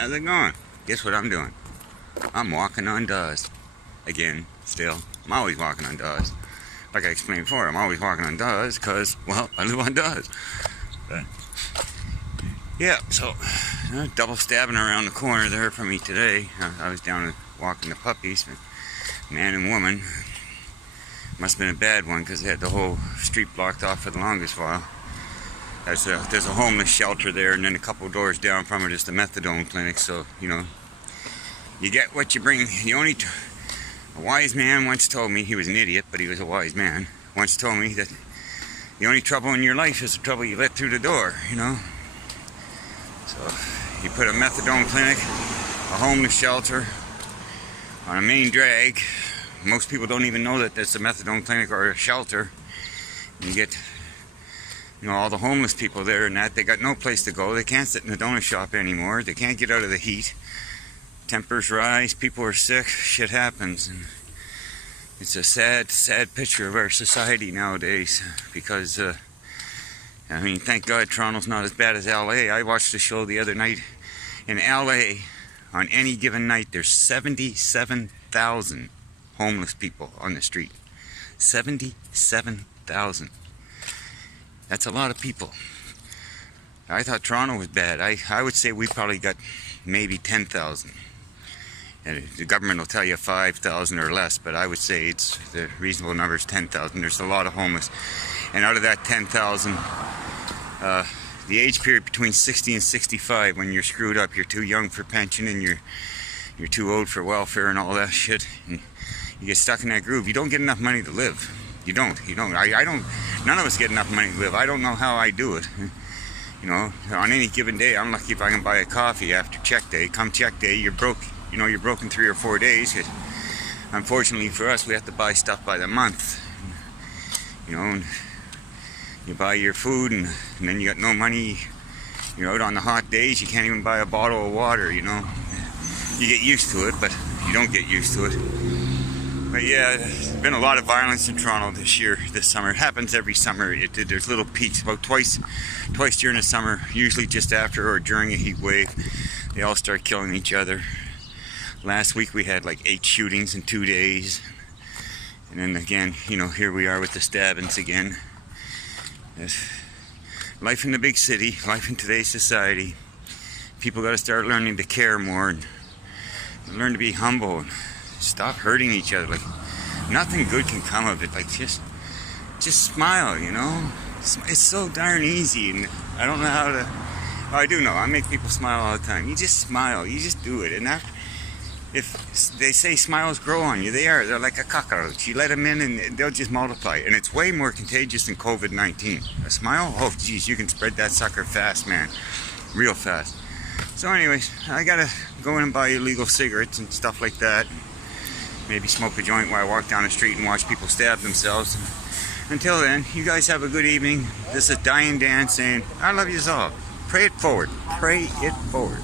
How's it going? Guess what I'm doing? I'm walking on dust. Again, still. I'm always walking on dust. Like I explained before, I'm always walking on dust because, well, I live on dust. But, yeah, so, double stabbing around the corner there from me today. I was down walking the puppies, man and woman. Must have been a bad one because they had the whole street blocked off for the longest while. There's a homeless shelter there, and then a couple doors down from it is the methadone clinic. So, you get what you bring. A wise man once told me, he was an idiot, but he was a wise man, once told me that the only trouble in your life is the trouble you let through the door, So, you put a methadone clinic, a homeless shelter, on a main drag. Most people don't even know that there's a methadone clinic or a shelter. You get all the homeless people there and that, they got no place to go. They can't sit in the donut shop anymore. They can't get out of the heat. Tempers rise, people are sick, shit happens. And it's a sad, sad picture of our society nowadays because, thank God Toronto's not as bad as LA. I watched a show the other night. In LA, on any given night, there's 77,000 homeless people on the street. 77,000. That's a lot of people. I thought Toronto was bad. I would say we probably got maybe 10,000. And the government will tell you 5,000 or less, but I would say the reasonable number is 10,000. There's a lot of homeless. And out of that 10,000, the age period between 60 and 65, when you're screwed up, you're too young for pension and you're too old for welfare and all that shit. And you get stuck in that groove. You don't get enough money to live. You don't. I don't. None of us get enough money to live. I don't know how I do it. On any given day, I'm lucky if I can buy a coffee after check day. Come check day, you're broke. You're broke in 3 or 4 days. Unfortunately for us, we have to buy stuff by the month. And you buy your food, and then you got no money. You're out on the hot days. You can't even buy a bottle of water. You get used to it, but you don't get used to it. But yeah, there's been a lot of violence in Toronto this summer. It happens every summer. There's little peaks, about twice during the summer, usually just after or during a heat wave. They all start killing each other. Last week we had like 8 shootings in 2 days. And then again, here we are with the stabbings again. Life in the big city, life in today's society. People got to start learning to care more and learn to be humble. Stop hurting each other. Like, nothing good can come of it. Like, just smile, It's so darn easy, and I don't know how to. Oh, I do know. I make people smile all the time. You just smile. You just do it. And if they say smiles grow on you, they're like a cockroach. You let them in, and they'll just multiply. And it's way more contagious than COVID-19. A smile? Oh, geez, you can spread that sucker fast, man. Real fast. So anyways, I gotta go in and buy illegal cigarettes and stuff like that. Maybe smoke a joint while I walk down the street and watch people stab themselves. Until then, you guys have a good evening. This is Dann saying, I love you all. Pray it forward. Pray it forward.